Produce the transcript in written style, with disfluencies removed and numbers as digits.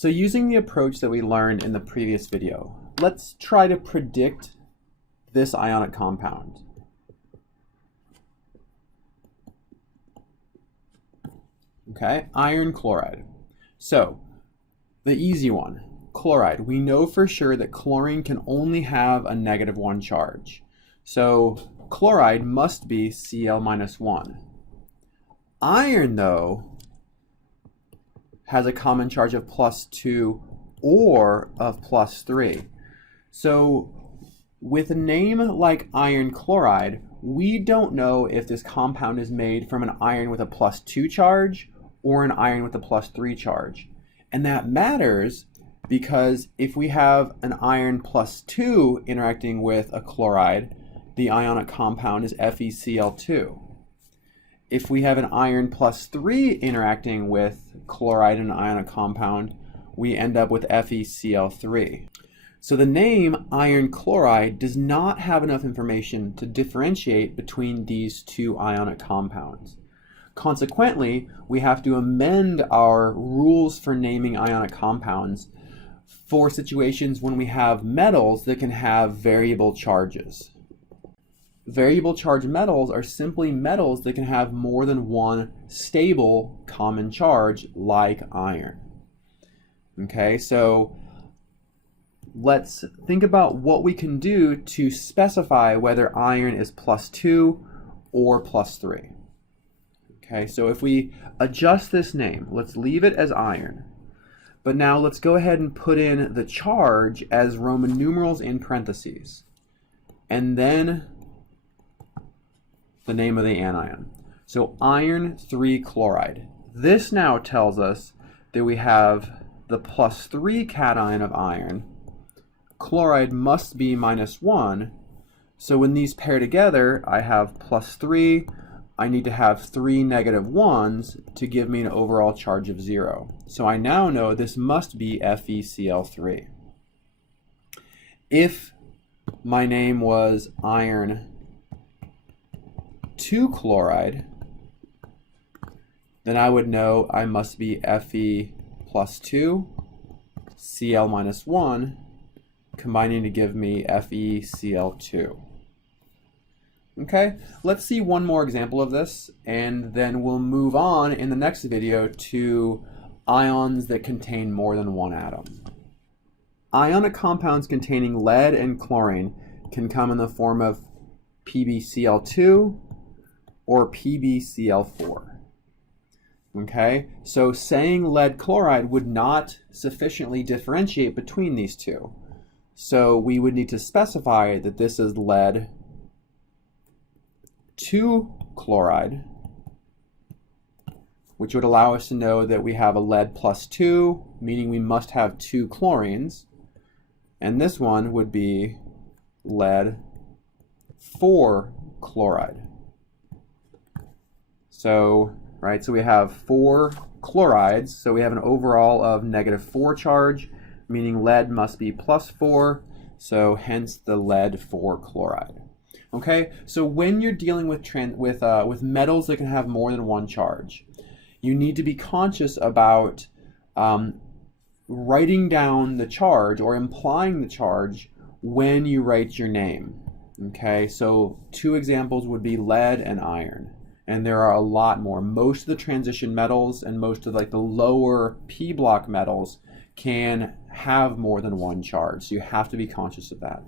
So using the approach that we learned in the previous video, let's try to predict this ionic compound. Okay, iron chloride. So the easy one, chloride. We know for sure that chlorine can only have a -1 charge. So chloride must be Cl-1. Iron, though, has a common charge of +2 or of +3. So with a name like iron chloride, we don't know if this compound is made from an iron with a +2 charge or an iron with a +3 charge. And that matters because if we have an iron +2 interacting with a chloride, the ionic compound is FeCl2. If we have an iron +3 interacting with chloride in an ionic compound, we end up with FeCl3. So the name iron chloride does not have enough information to differentiate between these two ionic compounds. Consequently, we have to amend our rules for naming ionic compounds for situations when we have metals that can have variable charges. Variable charge metals are simply metals that can have more than one stable common charge, like iron. Okay, so let's think about what we can do to specify whether iron is +2 or +3. Okay, so if we adjust this name, let's leave it as iron. But now let's go ahead and put in the charge as Roman numerals in parentheses. And then the name of the anion. So iron 3 chloride. This now tells us that we have the +3 cation of iron. Chloride must be -1. So when these pair together, I have +3. I need to have 3 -1s to give me an overall charge of 0. So I now know this must be FeCl3. If my name was iron 2 chloride, then I would know I must be Fe +2, Cl-1, combining to give me FeCl2. Okay, let's see one more example of this, and then we'll move on in the next video to ions that contain more than one atom. Ionic compounds containing lead and chlorine can come in the form of PbCl2 or PbCl4. Okay, so saying lead chloride would not sufficiently differentiate between these two. So we would need to specify that this is lead 2 chloride, which would allow us to know that we have a lead +2, meaning we must have 2 chlorines. And this one would be lead 4 chloride. So, right, so we have 4 chlorides, so we have an overall of -4 charge, meaning lead must be +4, so hence the lead 4 chloride. Okay, so when you're dealing with metals that can have more than one charge, you need to be conscious about writing down the charge or implying the charge when you write your name. Okay, so 2 examples would be lead and iron. And there are a lot more. Most of the transition metals and most of the lower p block metals can have more than one charge. So you have to be conscious of that.